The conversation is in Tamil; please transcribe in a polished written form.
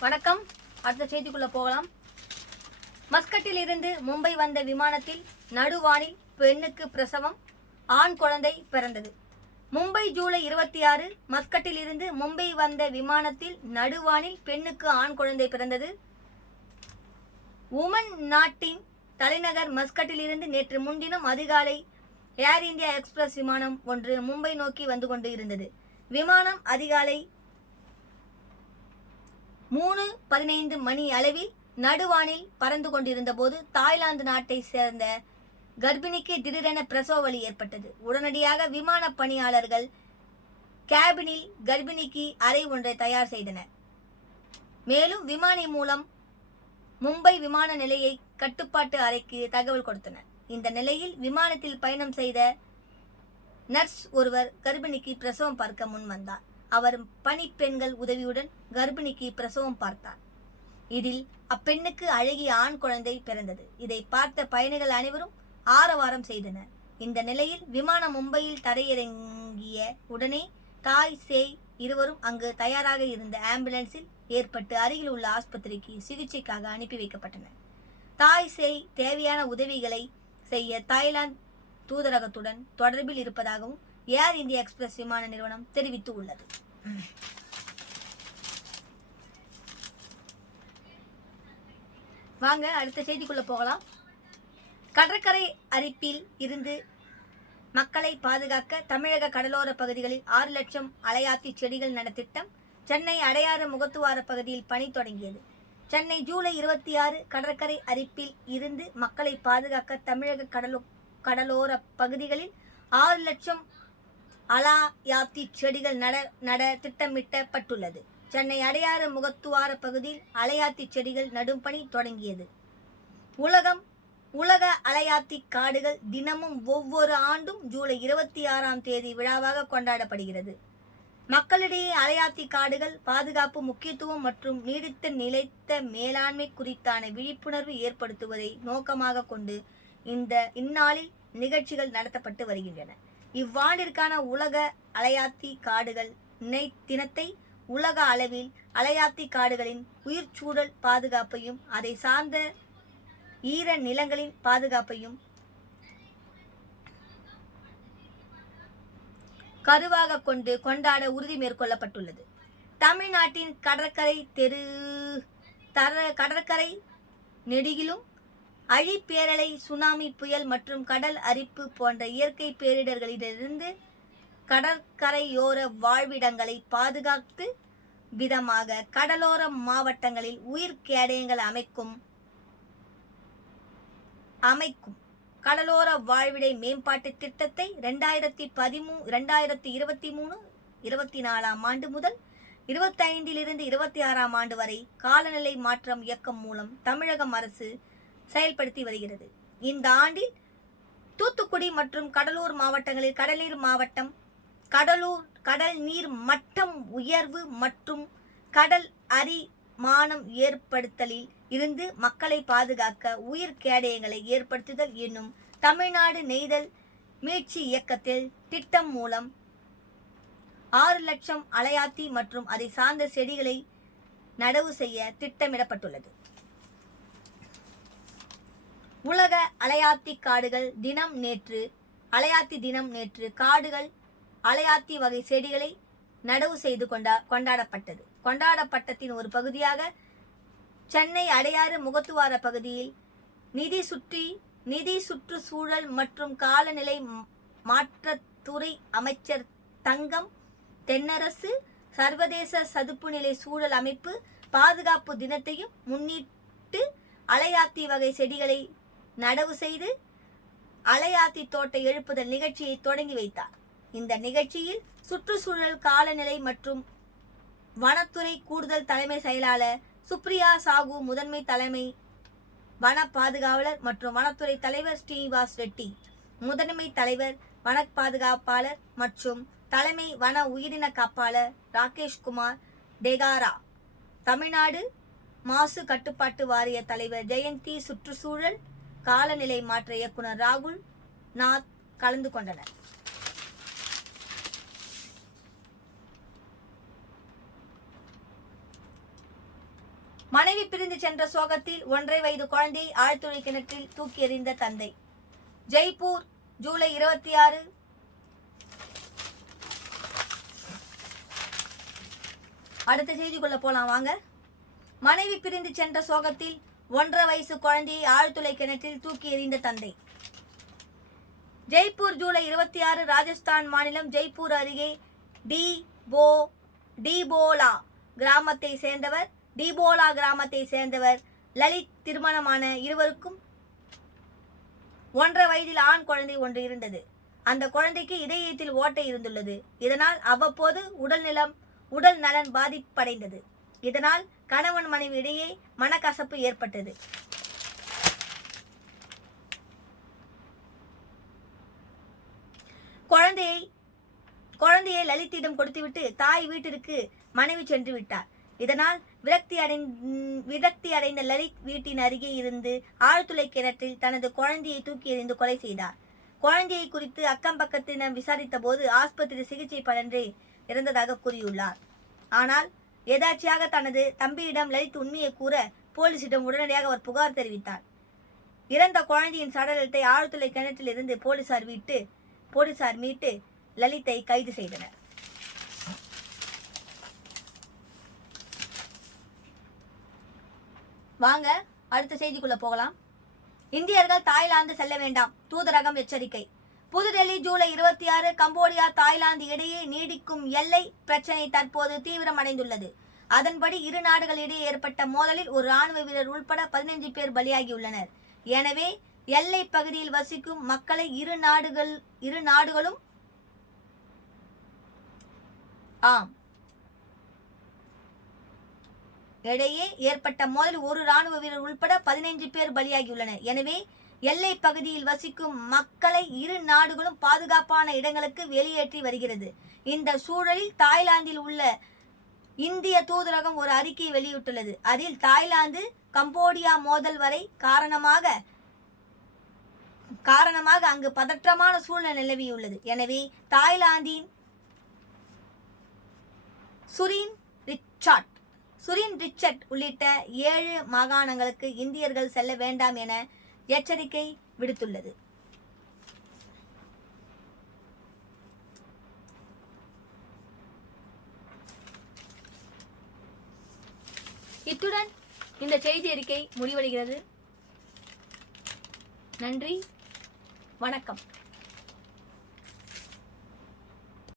வணக்கம். அடுத்த செய்திக்குள்ள போகலாம். மஸ்கட்டில் இருந்து மும்பை வந்த விமானத்தில் நடுவானில் பெண்ணுக்கு பிரசவம், ஆண் குழந்தை பிறந்தது. மும்பை ஜூலை 26 மஸ்கட்டில் இருந்து மும்பை வந்த விமானத்தில் நடுவானில் பெண்ணுக்கு ஆண் குழந்தை பிறந்தது. உமன் நாட்டின் தலைநகர் மஸ்கட்டில் இருந்து நேற்று முன்தினம் அதிகாலை ஏர் இந்தியா எக்ஸ்பிரஸ் விமானம் ஒன்று மும்பை நோக்கி வந்து கொண்டு இருந்தது. விமானம் அதிகாலை 3:15 மணி அளவில் நடுவானில் பறந்து கொண்டிருந்த போது தாய்லாந்து நாட்டை சேர்ந்த கர்ப்பிணிக்கு திடீரென பிரசவ வலி ஏற்பட்டது. உடனடியாக விமான பணியாளர்கள் கேபினில் கர்ப்பிணிக்கு அறை ஒன்றை தயார் செய்தனர். மேலும் விமானி மூலம் மும்பை விமான நிலைய கட்டுப்பாட்டு அறைக்கு தகவல் கொடுத்தனர். இந்த நிலையில் விமானத்தில் பயணம் செய்த நர்ஸ் ஒருவர் கர்ப்பிணிக்கு பிரசவம் பார்க்க முன் வந்தார். அவர் பணிப்பெண்கள் உதவியுடன் கர்ப்பிணிக்கு பிரசவம் பார்த்தார். இதில் அப்பெண்ணுக்கு அழகிய ஆண் குழந்தை பிறந்தது. இதை பார்த்த பயணிகள் அனைவரும் ஆரவாரம் செய்தனர். இந்த நிலையில் விமானம் மும்பையில் தரையிறங்கிய உடனே தாய் சேய் இருவரும் அங்கு தயாராக இருந்த ஆம்புலன்ஸில் ஏற்பட்டு அருகில் உள்ள ஆஸ்பத்திரிக்கு சிகிச்சைக்காக அனுப்பி வைக்கப்பட்டனர். தாய் சேய் தேவையான உதவிகளை செய்ய தாய்லாந்து தூதரகத்துடன் தொடர்பில் இருப்பதாகவும் ஏர் இந்தியா எக்ஸ்பிரஸ் விமான நிறுவனம் தெரிவித்து உள்ளது. வாங்க அடுத்த செய்திக்குள்ள போகலாம். கடற்கரை அரிப்பில் இருந்து மக்களை பாதுகாக்க தமிழக கடலோர பகுதிகளில் 6 லட்சம் அலையாத்தி செடிகள் நட திட்டம். சென்னை அடையாறு முகத்துவார பகுதியில் பணி தொடங்கியது. சென்னை ஜூலை 26 கடற்கரை அரிப்பில் இருந்து மக்களை பாதுகாக்க தமிழக கடலோர பகுதிகளில் 6 லட்சம் அலையாத்தி செடிகள் நட திட்டமிட்டப்பட்டுள்ளது. சென்னை அடையாறு முகத்துவார பகுதியில் அலையாத்தி செடிகள் நடும் பணி தொடங்கியது. உலக அலையாத்தி காடுகள் தினமும் ஒவ்வொரு ஆண்டும் ஜூலை 26 விழாவாக கொண்டாடப்படுகிறது. மக்களிடையே அலையாத்தி காடுகள் பாதுகாப்பு முக்கியத்துவம் மற்றும் நீடித்த நிலைத்த மேலாண்மை குறித்தான விழிப்புணர்வு ஏற்படுத்துவதை நோக்கமாக கொண்டு இந்நாளில் நிகழ்ச்சிகள் நடத்தப்பட்டு வருகின்றன. இவ்வாண்டிற்கான உலக அலையாத்தி காடுகள் தினத்தை உலக அளவில் அலையாத்தி காடுகளின் உயிர்ச்சூழல் பாதுகாப்பையும் அதை சார்ந்த ஈர நிலங்களின் பாதுகாப்பையும் கருவாக கொண்டு கொண்டாட உறுதி மேற்கொள்ளப்பட்டுள்ளது. தமிழ்நாட்டின் கடற்கரை நெடுகிலும் அழிப்பேரலை, சுனாமி, புயல் மற்றும் கடல் அரிப்பு போன்ற இயற்கை பேரிடர்களிலிருந்து கடற்கரையோர வாழ்விடங்களை பாதுகாத்து விதமாக கடலோர மாவட்டங்களில் உயிர் கேடயங்கள் அமைக்கும் கடலோர வாழ்விடை மேம்பாட்டு திட்டத்தை 2023-24 ஆண்டு முதல் 25-26 ஆண்டு வரை காலநிலை மாற்றம் இயக்கம் மூலம் தமிழக அரசு செயல்படுத்தி வருகிறது. இந்த ஆண்டில் தூத்துக்குடி மற்றும் கடலூர் மாவட்டங்களில் கடல் நீர் மட்டம் உயர்வு மற்றும் கடல் அரிமானம் ஏற்படுத்தலில் இருந்து மக்களை பாதுகாக்க உயிர் கேடயங்களை ஏற்படுத்துதல் என்னும் தமிழ்நாடு நெய்தல் மீட்சி இயக்கத்தில் திட்டம் மூலம் 6 லட்சம் அலையாத்தி மற்றும் அதை சார்ந்த செடிகளை நடவு செய்ய திட்டமிடப்பட்டுள்ளது. உலக அலையாத்தி காடுகள் தினம் நேற்று காடுகள் அலையாத்தி வகை செடிகளை நடவு செய்து கொண்டாடப்பட்டது. கொண்டாடப்பட்டத்தின் ஒரு பகுதியாக சென்னை அடையாறு முகத்துவார பகுதியில் நிதி சுற்றுச்சூழல் மற்றும் காலநிலை மாற்றத்துறை அமைச்சர் தங்கம் தென்னரசு சர்வதேச சதுப்பு நிலை சூழல் அமைப்பு பாதுகாப்பு தினத்தையும் முன்னிட்டு அலையாத்தி வகை செடிகளை நடவு செய்து அலையாத்தி தோட்ட எழுப்புதல் நிகழ்ச்சியை தொடங்கி வைத்தார். இந்த நிகழ்ச்சியில் சுற்றுச்சூழல் காலநிலை மற்றும் வனத்துறை கூடுதல் தலைமை செயலாளர் சுப்ரியா சாகு, முதன்மை தலைமை வன பாதுகாவலர் மற்றும் வனத்துறை தலைவர் ஸ்ரீனிவாஸ் ரெட்டி, முதன்மை தலைவர் வன பாதுகாப்பாளர் மற்றும் தலைமை வன உயிரின காப்பாளர் ராகேஷ்குமார் டேகாரா, தமிழ்நாடு மாசு கட்டுப்பாட்டு வாரிய தலைவர் ஜெயந்தி, சுற்றுச்சூழல் காலநிலை மாற்ற இயக்குனர் ராகுல் நாத் கலந்து கொண்டனர். மனைவி பிரிந்து சென்ற சோகத்தில் 1.5 வயது குழந்தையை ஆழ்துளை கிணற்றில் தூக்கி எறிந்த தந்தை. ஜெய்ப்பூர், ஜூலை 26. அடுத்த செய்திக்குள்ள போலாம் வாங்க. மனைவி பிரிந்து சென்ற சோகத்தில் 1.5 வயசு குழந்தையை ஆழ்துளை கிணற்றில் தூக்கி எறிந்த தந்தை. ஜெய்ப்பூர், ஜூலை 26. ராஜஸ்தான் மாநிலம் ஜெய்ப்பூர் அருகே டிபோலா கிராமத்தை சேர்ந்தவர் லலித். திருமணமான இருவருக்கும் 1.5 வயதில் ஆண் குழந்தை ஒன்று இருந்தது. அந்த குழந்தைக்கு இதயத்தில் ஓட்டை இருந்துள்ளது. இதனால் அவ்வப்போது உடல் நலன் பாதிப்படைந்தது. இதனால் கணவன் மனைவி இடையே மனக்கசப்பு ஏற்பட்டது. குழந்தையை லலித்திடம் கொடுத்துவிட்டு தாய் வீட்டிற்கு மனைவி சென்று விட்டார். இதனால் விரக்தி அடைந்த லலித் வீட்டின் அருகே இருந்து ஆழ்துளை கிணற்றில் தனது குழந்தையை தூக்கி எறிந்து கொலை செய்தார். குழந்தையை குறித்து அக்கம் பக்கத்தினர் விசாரித்த போது ஆஸ்பத்திரி சிகிச்சை பலன்றி இறந்ததாக கூறியுள்ளார். ஆனால் எதாச்சியாக தனது தம்பியிடம் லலித் உண்மையை கூற போலீசிடம் உடனடியாக அவர் புகார் தெரிவித்தார். இறந்த குழந்தையின் சடலத்தை ஆழ்துளை கிணற்றில் இருந்து போலீசார் மீட்டு லலித்தை கைது செய்தனர். வாங்க அடுத்த செய்திக்குள்ள போகலாம். இந்தியர்கள் தாய்லாந்து செல்ல வேண்டாம், தூதரகம் எச்சரிக்கை. புதுடெல்லி, ஜூலை 26. கம்போடியா தாய்லாந்து இடையே நீடிக்கும் எல்லை பிரச்சனை தற்போது தீவிரமடைந்துள்ளது. அதன்படி இரு நாடுகளிடையே ஏற்பட்ட மோதலில் ஒரு ராணுவ வீரர் உள்பட 15 பேர் பலியாகியுள்ளனர். எனவே எல்லை பகுதியில் வசிக்கும் மக்களை இரு நாடுகளும் இடையே ஏற்பட்ட மோதலில் ஒரு ராணுவ வீரர் உள்பட 15 பேர் பலியாகியுள்ளனர். எனவே எல்லை பகுதியில் வசிக்கும் மக்களை இரு நாடுகளும் பாதுகாப்பான இடங்களுக்கு வெளியேற்றி வருகிறது. இந்த சூழலில் தாய்லாந்தில் உள்ள இந்திய தூதரகம் ஒரு அறிக்கை வெளியிட்டுள்ளது. அதில் தாய்லாந்து கம்போடியா மோதல் வரை காரணமாக அங்கு பதற்றமான சூழ்நிலை நிலவியுள்ளது. எனவே தாய்லாந்தின் சுரின் ரிச்சர்ட் உள்ளிட்ட 7 மாகாணங்களுக்கு இந்தியர்கள் செல்ல வேண்டாம் என எச்சரிக்கை விடுத்துள்ளது. இத்துடன் இந்த செய்தி அறிக்கை முடிவடைகிறது. நன்றி, வணக்கம்.